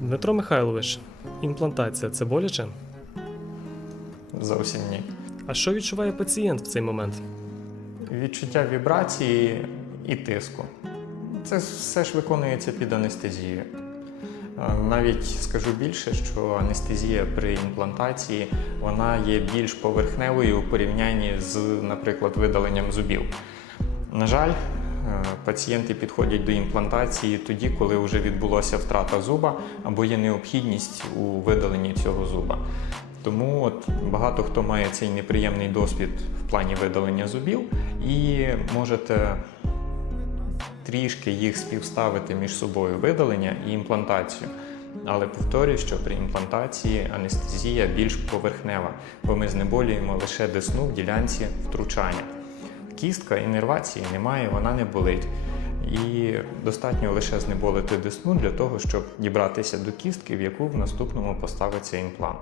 Дмитро Михайлович, імплантація це боляче? Зовсім ні. А що відчуває пацієнт в цей момент? Відчуття вібрації і тиску. Це все ж виконується під анестезією. Е, Навіть скажу більше, що анестезія при імплантації вона є більш поверхневою у порівнянні з, наприклад, видаленням зубів. На жаль, пацієнти підходять до імплантації тоді, коли вже відбулася втрата зуба або є необхідність у видаленні цього зуба. Тому от багато хто має цей неприємний досвід в плані видалення зубів, і можете трішки їх співставити між собою видалення і імплантацію. Але повторюю, що при імплантації анестезія більш поверхнева, бо ми знеболюємо лише десну в ділянці втручання. Кістка інервації немає, вона не болить. І достатньо лише знеболити десну для того, щоб дібратися до кістки, в яку в наступному поставиться імплант.